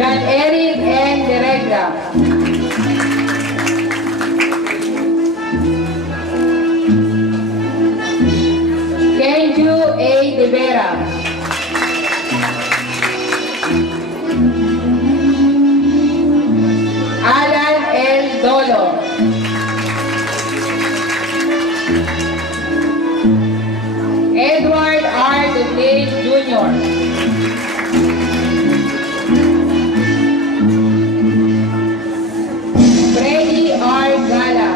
John Eric N. Deregla. Kenju A. De Vera. Alan L. Dolo. Edward R. Dublin Jr. Freddy R. Gala.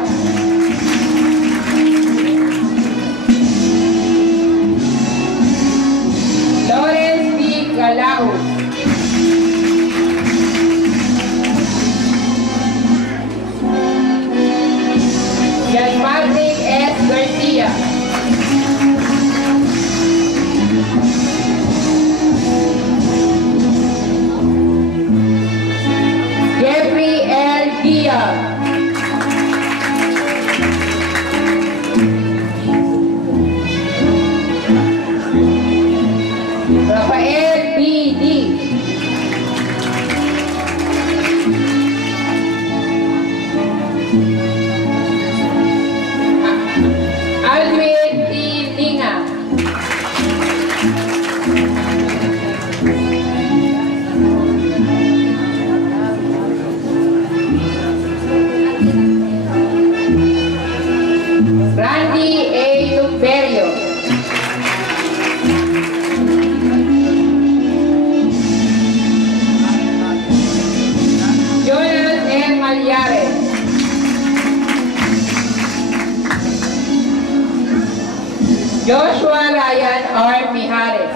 Lawrence B. Galaus. John Patrick S. Garcia. Jeffrey L. Diaz. Rafael B. D. Alvin T. Linga. Randy A. Lumberio. Jonas M. Malyares. Joshua Ryan R. Mijares.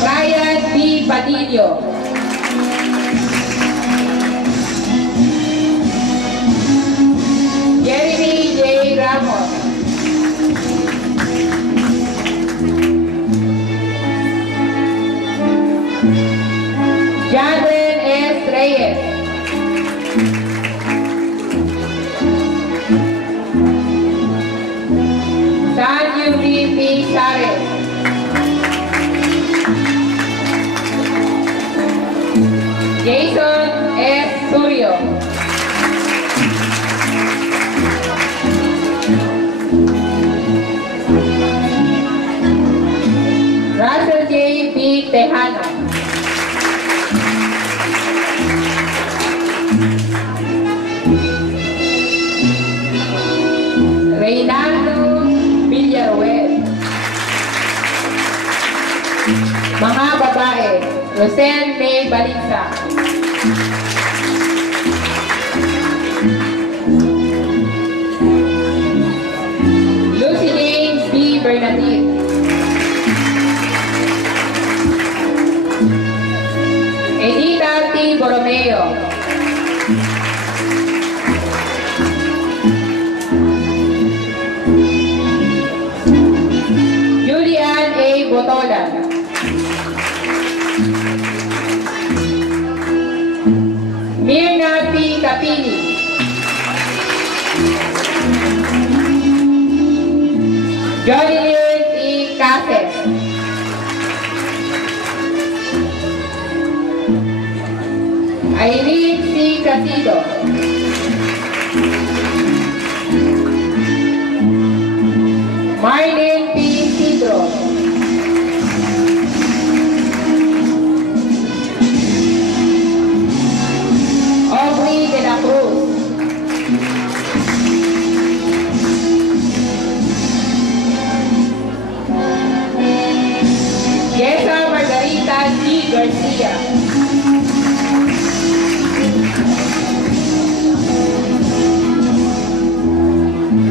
Brian B. Padillo. Jeremy J. Ramos. Jadren S. Reyes. Sanyu B. P. Sares. Jason S. Suryo. Russell J. B. Tejano. Reynaldo Villaruel. Mga babae, Rosel May Balinsa. Lucy James B. Bernadette. Edita T. Borromeo. Julian A. Botolan. Mirna P. Capili. Jolilyn E. Cases. Irene C. Casido. Marlene P. Sidro. Aubrey de la Cruz. Yesa Margarita G. Garcia.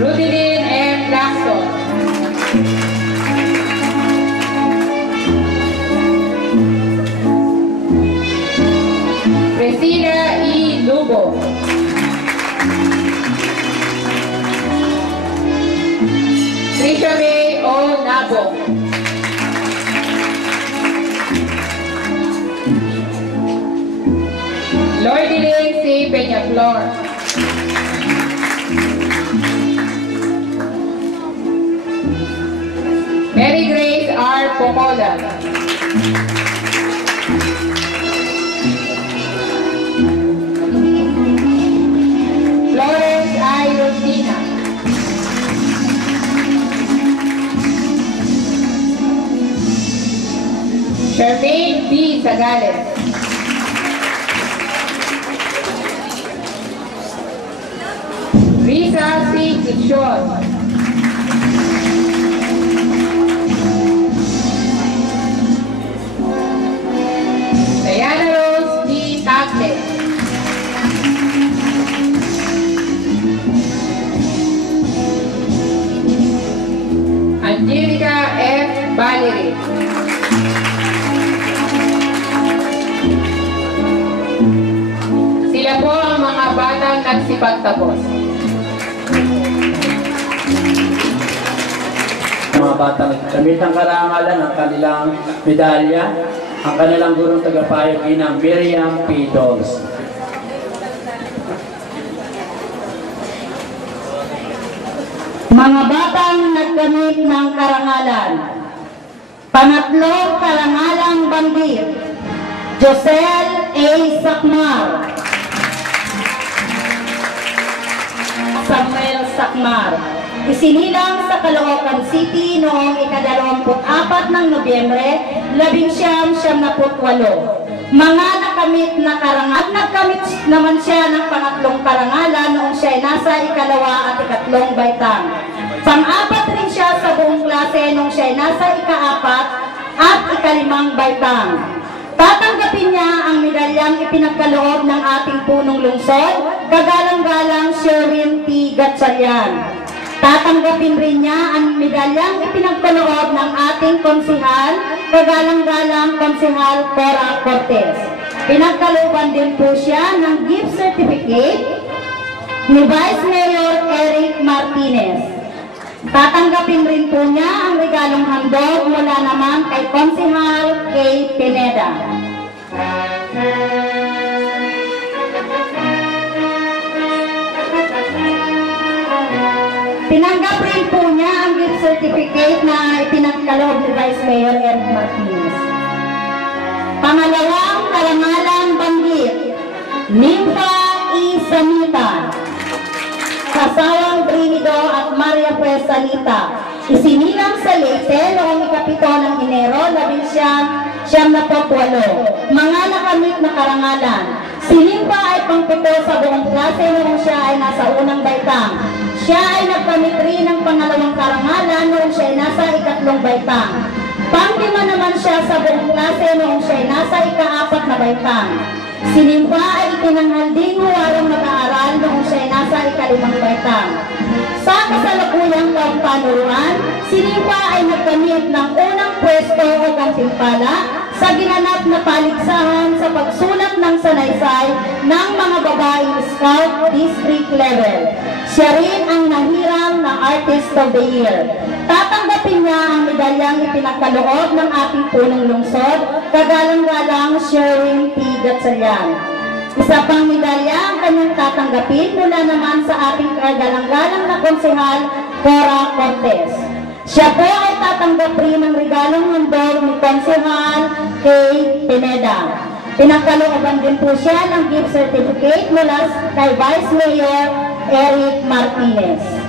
Rudilyn M. Lacson. Priscilla E. Lugo. Trisha May O. Nabo. Lordilyn C. Peñaflor. Mary Grace R. Pomola. Florence I. Rosina. Charmaine B. Sagales. Risa C. Ichon. Diana Rose D. Tagle. Angelica F. Valerie. Sila po ang mga batang nagsipagtapos. Mga batang damit ang karangalan ng kanilang medalya, ang kanilang gurong tagapayo ginang Miriam P. Dolls. Mga batang naggamit ng karangalan. Pangatlong karangalang banggit, Josel A. Sakmar. Samuel Sakmar. Isinilang sa Caloocan City noong ika-24 ng Nobyembre, 1978. Mga nakamit na karangalan. Nagkamit naman siya ng pangatlong karangalan noong siya ay nasa ika-2 at ika-3 baitang. Pang-apat rin siya sa buong klase noong siya ay nasa ika-4 at ika-5 baitang. Tatanggapin niya ang medalyang ipinagkaloob ng ating punong lungsod, kagalang-galang Sherwin T. Gatchalian. Tatanggapin rin niya ang medalyang ipinagkaloob ng ating konsihal, kagalang-galang konsihal Cora Cortez. Pinagkalooban din po siya ng gift certificate ni Vice Mayor Eric Martinez. Tatanggapin rin po niya ang regalong handog mula naman kay Konsihal K. Pineda. Tinanggap rin po niya ang gift certificate na ipinagkaloob ni Vice Mayor Eric Martinez. Pangalawang karangalang banggit, Nympha E. Sanita. Kasawang Trinido at Maria Pues Sanita. Isinilang sa Leyte noong ika-7 ng Enero, 1978. Mga nakamit na karangalan. Si Nympha ay pang-7 sa buong klase noong siya ay nasa unang baitang. Siya ay nagkamit rin ng pangalawang karangalan noong siya ay nasa ika-3 baitang. Pang-5 naman siya sa buong klase noong siya ay nasa ika-4 na baitang. Si Nympha ay itinanghal din huwarang mag-aaral noong siya ay nasa ika-5 baitang. Sa kasalukuyang panuruan, si Nympha ay nagkamit ng unang pwesto o gantimpala sa ginanap na paligsahan sa pagsulat ng sanaysay ng mga babaeng Scout District Level. Siya rin ang nahiram na Artist of the Year. Tatanggapin niya ang medalyang ipinagkaloob ng ating punong lungsod, kagalang-galang Sherwin T. Gatchalian. Isa pang medalya ang kanyang tatanggapin mula naman sa ating kagalang-galang na konsehal, Cora Cortez. Siya po ay tatanggap rin ng regalong handog ni Konsehal K. Pineda. Pinagkalooban din po siya ng gift certificate mula kay Vice Mayor Eric Martinez.